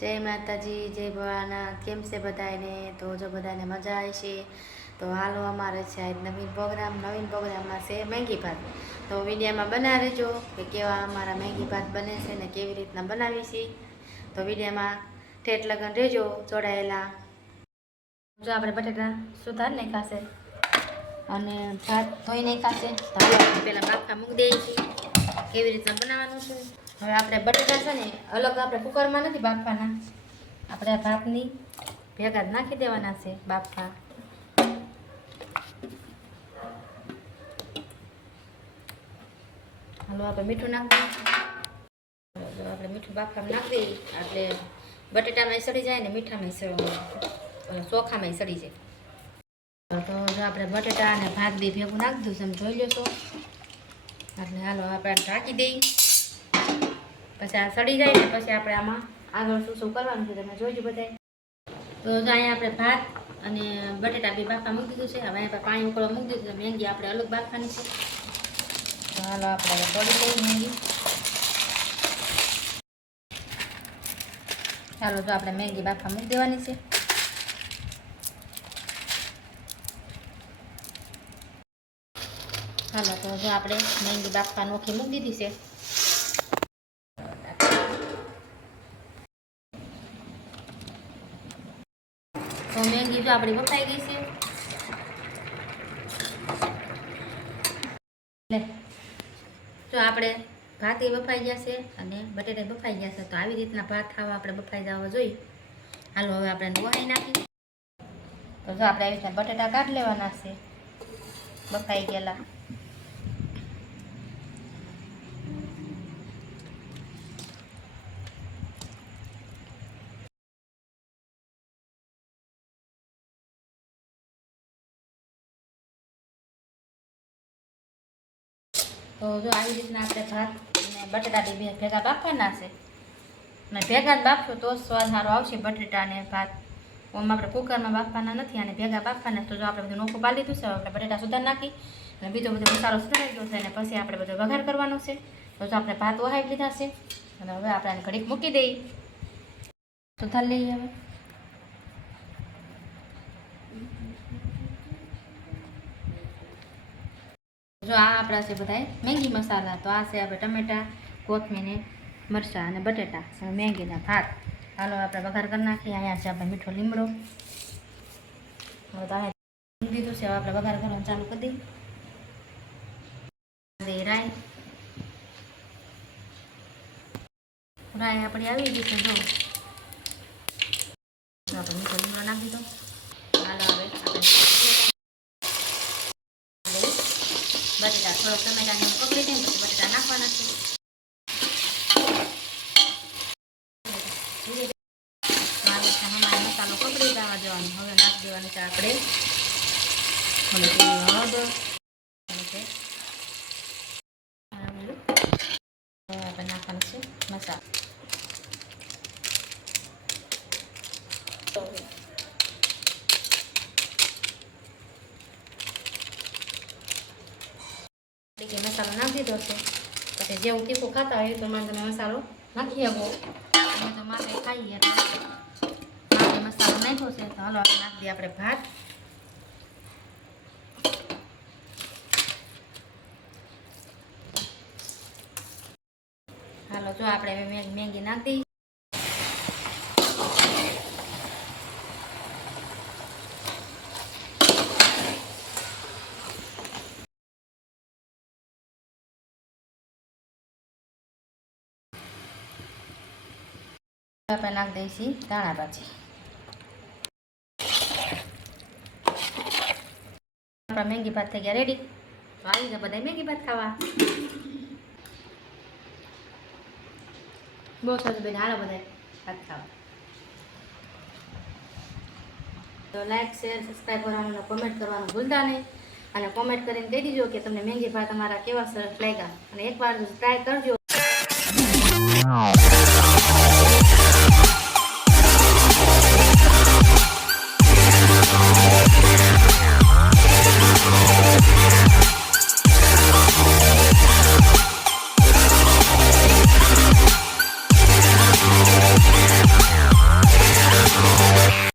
જય માતાજી, જય ભોળાનાથ. કેમ છે બધાને? તો જો બધાને મજા આવે છે. તો હાલો, અમારે છે આજ નવીન પ્રોગ્રામમાં છે મેંગી ભાત. તો વિડીયોમાં બના રહેજો કે કેવા અમારા મેંગી ભાત બને છે ને કેવી રીતના બનાવી છે. તો વિડીયોમાં ઠેઠ લગન રહેજો જોડાયેલા. જો આપણે બટેટા સુધાર નાખાશે અને ભાત ધોઈ નાખાશે. તો હાલો પહેલાં બાફા મૂકી દઈએ છીએ કેવી રીતના બનાવવાનું છે. હવે આપણે બટેટા છે ને અલગ આપણે કુકરમાં નથી બાફવાના, આપણે આ ભાતની ભેગા જ નાખી દેવાના છે બાફા. હાલો આપણે મીઠું નાખીએ. આપણે મીઠું બાફામાં નાખી દઈએ એટલે બટેટામાં સડી જાય ને મીઠામાં ચોખામાં સડી જાય. તો જો આપણે બટેટા અને ભાત બી ભેગું નાખી દઉં તમે જોઈ લો છો. એટલે હાલો આપણે ઢાંકી દઈએ. પછી આ સડી જાય ને પછી આપણે આમાં આગળ શું કરવાનું છે તમે જોઈજો બધાય. તો અહીંયા આપણે ભાત અને બટેટા બી બાફા મૂકી દીધું છે. હવે અહીંયા પાણી ઉકળવા મૂકી દીધું. મેંગી આપણે અલગ બાફવાની છે. તો હાલો આપણે તોડી લઈએ મેંગી. ચાલો તો આપણે મેંગી બાફા મૂકી દેવાની છે. હાલો તો જો આપણે મેંગી બાફા નોખી મૂકી દીધી છે. તો મેંગી જો આપણી બફાઈ ગઈ છે. જો આપણે ભાત બફાઈ ગયા છે અને બટેટા બફાઈ ગયા છે. તો આવી રીતના ભાત ખાવા આપણે બફાઈ જવા જોઈએ. હાલો હવે આપણે વહાઈ નાખી. તો જો આપણે આવી રીતના બટેટા કાઢી લેવાના છે બફાઈ ગયેલા. તો જો આવી રીતના આપણે ભાત અને બટેટા બી ભેગા બાફવાના છે. અને ભેગા જ બાફશો તો સ્વાદ સારો આવશે બટેટા અને ભાત. ઓમ આપણે કુકરમાં બાફવાના નથી અને ભેગા બાફવાના. તો જો આપણે બધું નોખું પાડી લીધું છે. આપણે બટેટા સુધાર નાખી અને બીજો બધો મસાલો સુધારી દીધો છે અને પછી આપણે બધો વઘાર કરવાનો છે. તો જો આપણે ભાત વહાવી લીધા છે અને હવે આપણે ઘડીક મૂકી દઈએ. સુધાર લઈએ હવે. જો આ આપણા છે બધા મેંગી મસાલા. તો આ છે આપણે ટમેટા, કોથમીર, મરચાં અને બટેટા અને મેંગીના ભાત. હાલો આપણે વઘાર કરી નાખીએ. અહીંયા છે આપણે મીઠો લીમડો. હવે તો મૂકી દીધું છે. હવે આપણે વઘાર કરવાનું ચાલુ કરી દઈએ. રાઈ આપણી આવી ગઈ છે. જો આપણે મીઠો લીમડો નાખી દીધો. હાલો હવે આપણે બટેટા થોડોક ટમેટાને પકડી દઈએ પછી બટેટા નાખવાના છે. અમારે મસાલો પકડી જવા દેવાનો. હવે નાખી દેવાનું છે આપણે હળદ આપણે નાખવાનું છે મસાલો. મસાલો નાખી દીધો છે. પછી જેવું તીખું ખાતા હોય તો તમે મસાલો નાખી શકો. અમે તો મારે ખાઈએ મારે મસાલો નાખ્યો છે. તો હાલો આપણે નાખી દઈએ આપણે ભાત. હાલો જો આપણે મેંગી નાખી દઈએ. આપણે નાખી દઈશું ધાણા ભાજી. આપણા મેંગી ભાત થઈ ગયા રેડી. તો આવી જાય બધા મેંગી ભાત ખાવા. બહુ સરસ બેન. હાલો બધા ભાત ખાવા. તો લાઈક, શેર, સબસ્ક્રાઈબ કરવાનું, કોમેન્ટ કરવાનું ભૂલતા નહીં. અને કોમેન્ટ કરીને કહી દીજો કે તમને મેંગી ભાત અમારા કેવા સરસ લાગ્યા. અને એકવાર ટ્રાય કરજો.